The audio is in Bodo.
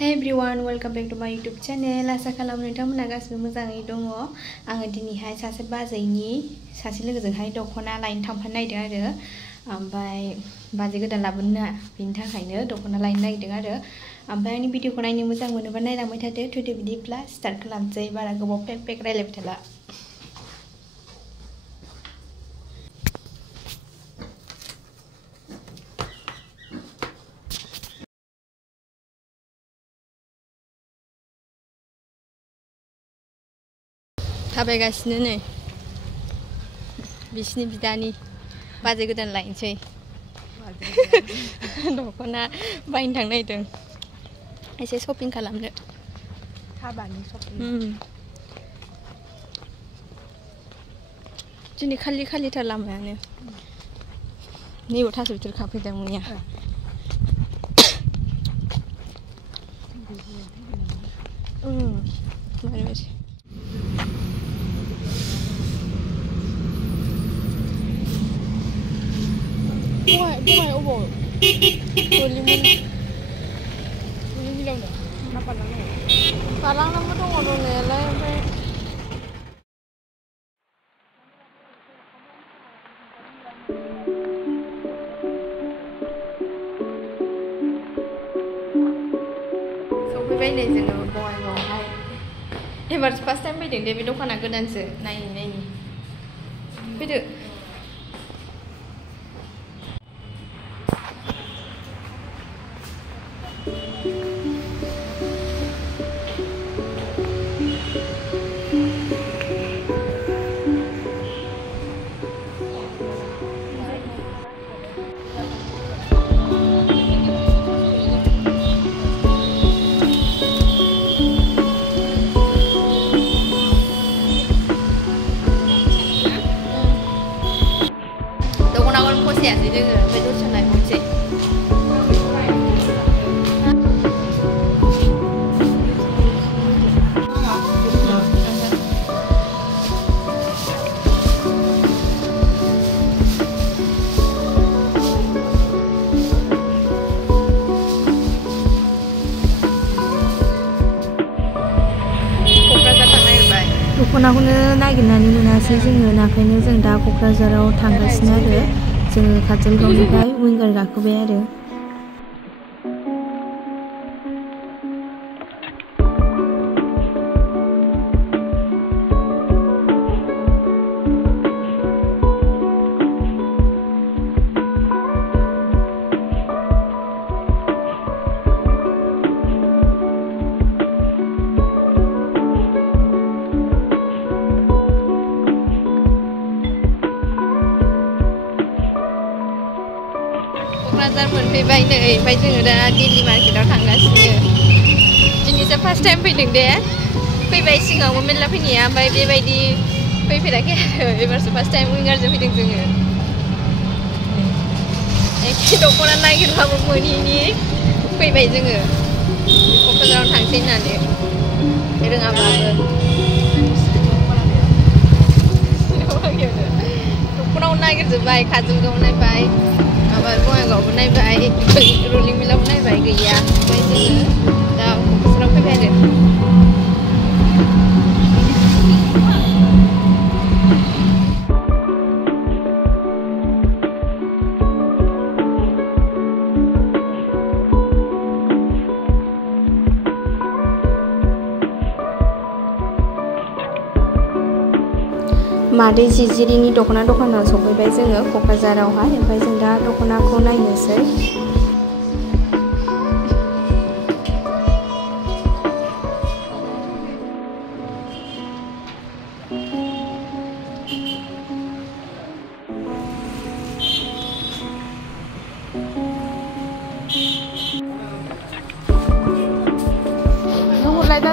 Hey everyone, welcome back to my YouTube channel. आसा खालामो नोंथांमोना गासिबो मोजाङै दङ। आङो दिनैहाय सासे बाजैनि सासे लोगोजोंहाय दख'ना लायनो थांफानो नागिरदों आरो ओमफ्राय बाजै गोदान लाबोनो बिनि थाखायनो दख'ना लायनो नागिरदों आरो ओमफ्राय आंनि भिडिअखौ नायनो मोजां मोनोबा नायलांबाय थादो। थुदो बिदिब्ला स्टार्ट खालामसै, बारा गोबाव पेक रायलायबाय थाला। थाबायगासिनो नै बिसिनि बिदानि बाजै गोदान लायनोसै दख'ना बायनो थांनो नागिरदों एसे शपिं खालामनो। हाबानि शपिं दिनै खालिथार लामायानो। नैबाव थास' बिथुर खाफैदों मैया। दहाय अबाव मिलावनो ना बारलांनांगौ दङ दंनायालाय, ओमफ्राय सफैबाय नै जोङो बङाइगावआवहाय। एबारसो फार्स्ट टाइम फैदों दे, बे दखाना गोदानसो। नायनि फैदो। दख'नाखौनो फसायासै जोङो, ओमफ्राय दस्रा लायबावनोसै। दख'नाखौनो नागिरनानै मोनासै जोङो, ओंखायनो जों दा क'क्राझाराव थांगासिनो आरो जोङो काजलगावनिफ्राय विंगार गाखोबाय आरो। क'क्राझार मोनफैबाय नै, ओमफ्राय जोङो दा दिल्ली मार्केटाव थांगासिनो। दिनैसो फार्स्ट टाइम फैदों दे, फैबाय सिगाङावबो मेरला फैनाया, ओमफ्राय बेबायदि फैफेराखै आरो एबारसो फार्स्ट टाइम विंगारजों फैदों जोङो। एखे दख'ना नागिरबाबो मोनैनि फैबाय जोङो क'क्राझाराव थांसै होननानै, रोङाबाबो। दख'नाखौ नागिरजोब्बाय, काजलगाव नायबाय, माबा बङाइगावबो नायबाय, रलिं मिलावबो नायबाय, गैया। ओमफ्राय जोङो दा क'क्राझाराव फैबाय आरो। मादै जिजिरिनि दख'ना दखानाव सफैबाय जोङो क'क्राझारावहाय, ओमफ्राय जों दा दख'नाखौ नायनोसै। नों हरलाय दा